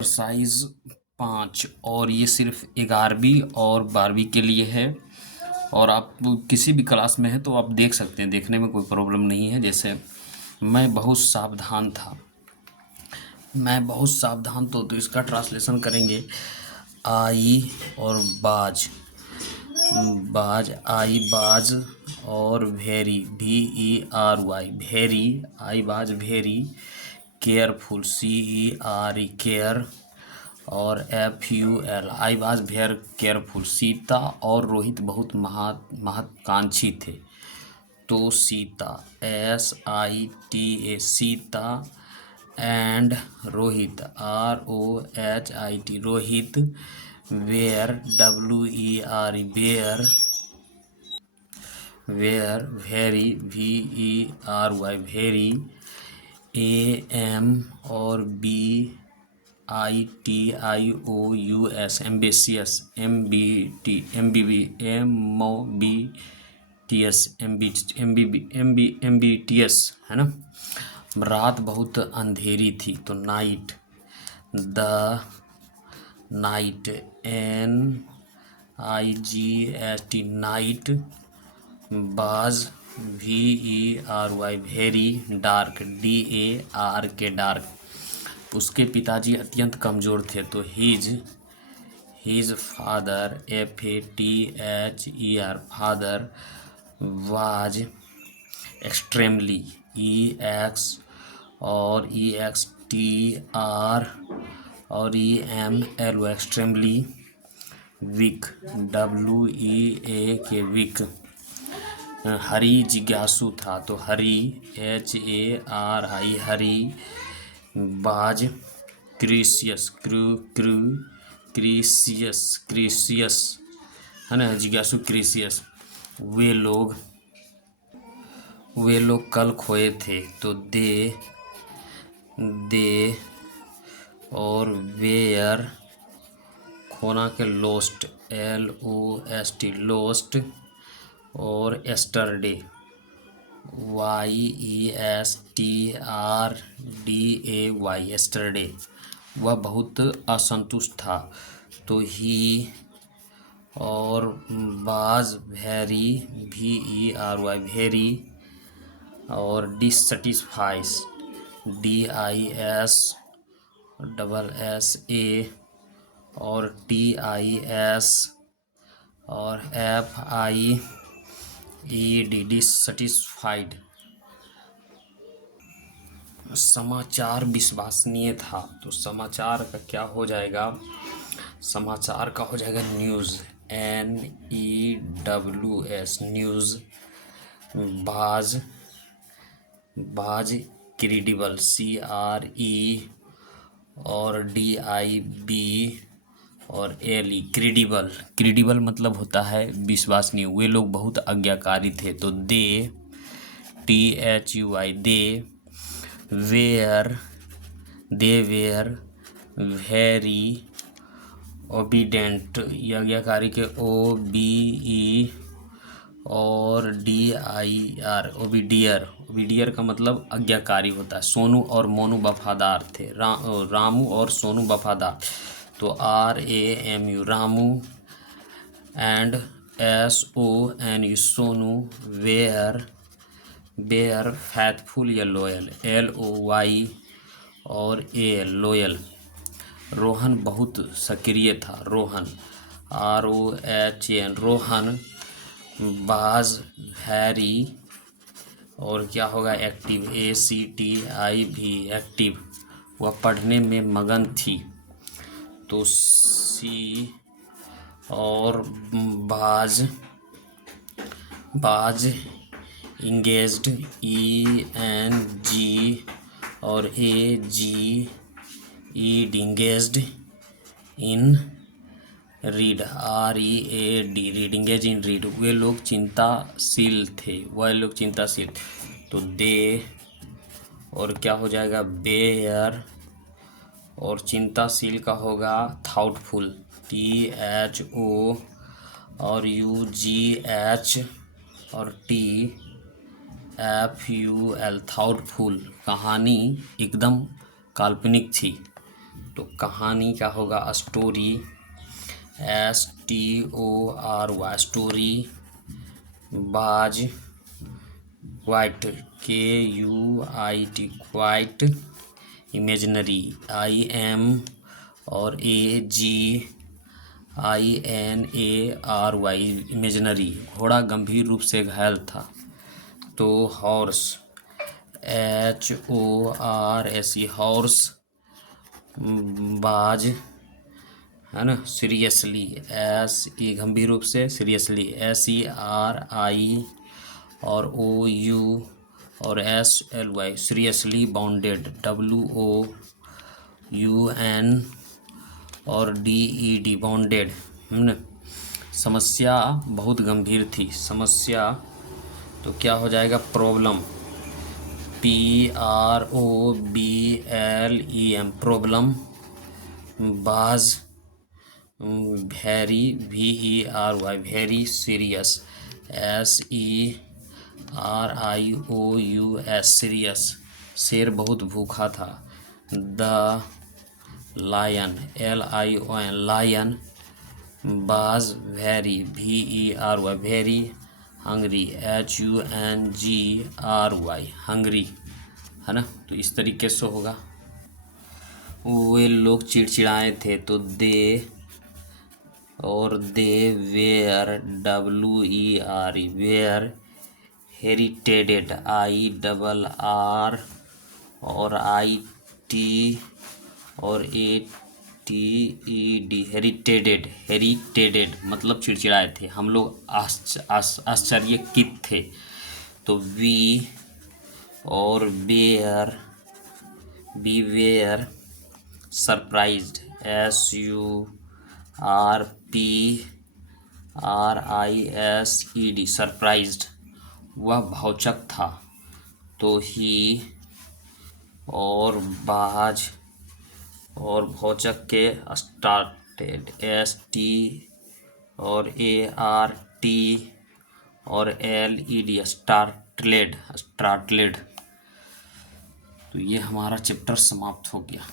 Exercise 5 और ये सिर्फ 11वीं और 12वीं के लिए है। और आप किसी भी क्लास में हैं तो आप देख सकते हैं, देखने में कोई प्रॉब्लम नहीं है। जैसे मैं बहुत सावधान था, तो इसका ट्रांसलेशन करेंगे आई और बाज। आई बाज और वेरी VERY वेरी, आई बाज वेरी केयरफुल CERE केयर, और FUL I was where careful. Sita और रोहित बहुत महत्वाकांक्षी थे। तो Sita SITA Sita and Rohit ROHIT Rohit where WERE where very VERY very AM और BITIOUS एम्बिशियस MOBTS है ना। रात बहुत अंधेरी थी तो night the night NIGHT night बाज VERY very dark DARK dark. उसके पिताजी अत्यंत कमज़ोर थे तो his father FATHER father was extremely EX और EXTR और EML extremely weak WEAK weak. Hari जिज्ञासु था तो हरी HARI हरी बाज क्रीसियस है ना, जिज्ञासु क्रीसियस। वे लोग कल खोए थे तो दे और वेयर खोना के लोस्ट LOST लोस्ट, और एस्टरडे YESTRDAY एस्टरडे। वह बहुत असंतुष्ट था तो ही और बाज वेरी VERY वेरी और डिससेटिस्फाइज DISSA और TIS और FIED डिससेटिस्फाइड। समाचार विश्वसनीय था तो समाचार का क्या हो जाएगा, समाचार का हो जाएगा न्यूज़ NEWS न्यूज़। बाज क्रेडिबल CRE और DIB और LE क्रेडिबल मतलब होता है विश्वसनीय। वे लोग बहुत आज्ञाकारी थे तो THUI they were very obedient, आज्ञाकारी के OBE और DIR ओबीडियर का मतलब आज्ञाकारी होता है। सोनू और मोनू वफादार थे, रामू और सोनू वफादार तो RAMU Ramu and SONU Sonu were faithful या लोयल LOY और AL लोयल। रोहन बहुत सक्रिय था, रोहन ROHN रोहन। बाज हैरी और क्या होगा एक्टिव ACTIV एक्टिव, वह पढ़ने में मगन थी तो सी और बाज इंगेज्ड ENG और AGED engaged in read READ engage in read. वे लोग चिंताशील थे, तो दे और क्या हो जाएगा बेयर, और चिंताशील का होगा थाउटफुल THO और UGH और TFUL थाउटफुल। कहानी एकदम काल्पनिक थी तो कहानी क्या होगा, स्टोरी, STORY, स्टोरी। बाज, quite, KUIT, quite. Imaginary, IM और AGINARY, इमेजिनरी। घोड़ा गंभीर रूप से घायल था। तो हॉर्स, HORSE, हॉर्स। बाज, है ना, सीरियसली, SE गंभीर रूप से, सीरियसली, SERI और OU और SLY, सीरियसली बाउंडेड, WOUN और DED, बाउंडेड, है ना। समस्या बहुत गंभीर थी, समस्या तो क्या हो जाएगा, प्रॉब्लम, PROBLEM, प्रॉब्लम। बाज, very, VERY, very serious, SERIOUS, serious. शेर बहुत भूखा था। The lion, LION, lion. बाज, very, VERY, very. Hungry, HUNGRY, hungry, है ना। तो इस तरीके से होगा। वे लोग चिड़चिड़ाए थे, तो दे और दे वेयर, WERE, वेयर। हेरिटेडेड, IRR और IT और ATED, हेरिटेडेड, हेरिटेडेड मतलब चिड़चिड़ाए थे। हम लोग आश्चर्यचकित थे। तो वी और bear, beware, surprised, SURPRISED, surprised. वह भौचक था। तो ही और बाज और भौचक के स्टार्टेड, ST और ART और LED, स्टार्टलेड, स्टार्टलेड। तो ये हमारा चैप्टर समाप्त हो गया।